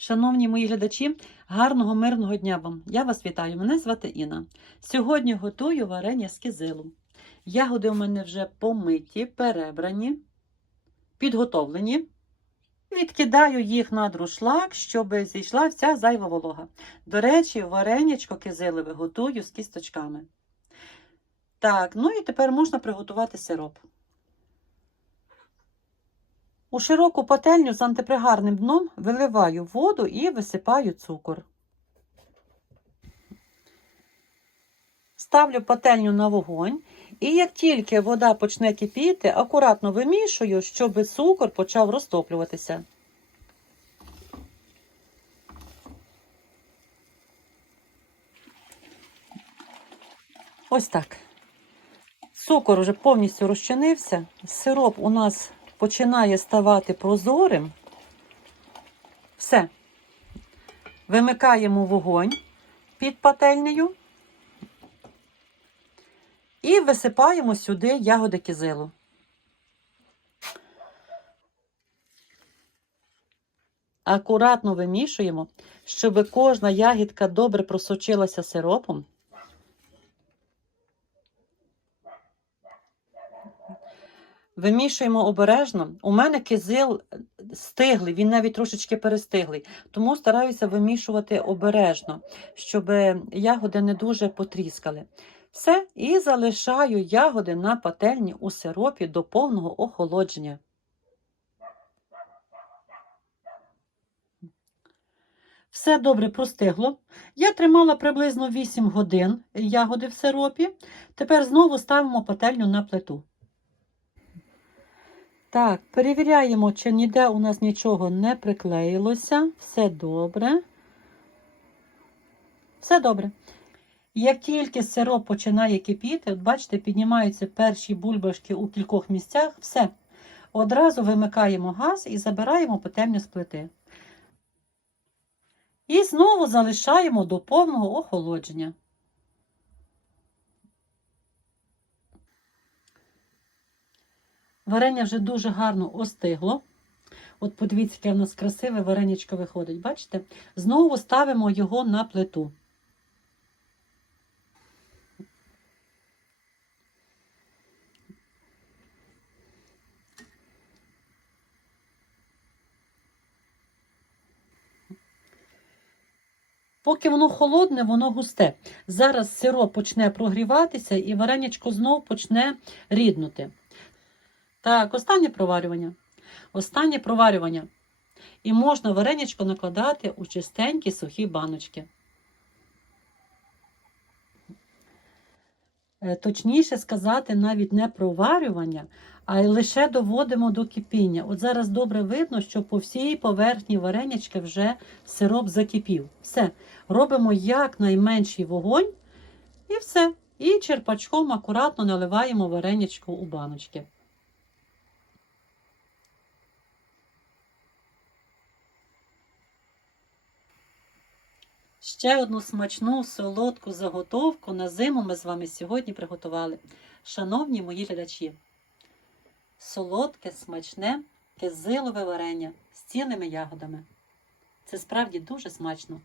Шановні мої глядачі, гарного мирного дня вам! Я вас вітаю. Мене звати Інна. Сьогодні готую варення з кизилу. Ягоди у мене вже помиті, перебрані, підготовлені. Відкидаю їх на друшлак, щоб зійшла вся зайва волога. До речі, варенячко кизилове готую з кісточками. Так, ну і тепер можна приготувати сироп. У широку пательню з антипригарним дном виливаю воду і висипаю цукор. Ставлю пательню на вогонь, і як тільки вода почне кипіти, акуратно вимішую, щоб цукор почав розтоплюватися. Ось так. Цукор вже повністю розчинився. Сироп у нас починає ставати прозорим. Все. Вимикаємо вогонь під пательнею і висипаємо сюди ягоди кизилу. Акуратно вимішуємо, щоб кожна ягідка добре просочилася сиропом. Вимішуємо обережно. У мене кизил стиглий, він навіть трошечки перестиглий, тому стараюся вимішувати обережно, щоб ягоди не дуже потріскали. Все, і залишаю ягоди на пательні у сиропі до повного охолодження. Все добре простигло. Я тримала приблизно 8 годин ягоди в сиропі. Тепер знову ставимо пательню на плиту. Так, перевіряємо, чи ніде у нас нічого не приклеїлося. Все добре. Все добре. Як тільки сироп починає кипіти, от бачите, піднімаються перші бульбашки у кількох місцях, все. Одразу вимикаємо газ і забираємо пательню з плити. І знову залишаємо до повного охолодження. Варення вже дуже гарно остигло. От подивіться, яке в нас красиве вареничко виходить. Бачите? Знову ставимо його на плиту. Поки воно холодне, воно густе. Зараз сироп почне прогріватися і вареничко знов почне ріднути. Так, останнє проварювання. Останнє проварювання. І можна вареничко накладати у чистенькі сухі баночки. Е, Точніше сказати, навіть не проварювання, а лише доводимо до кипіння. От зараз добре видно, що по всій поверхні варенички вже сироп закипів. Все. Робимо якнайменший вогонь і все. І черпачком акуратно наливаємо вареничко у баночки. Ще одну смачну солодку заготовку на зиму ми з вами сьогодні приготували. Шановні мої глядачі, солодке, смачне, кизилове варення з цілими ягодами. Це справді дуже смачно.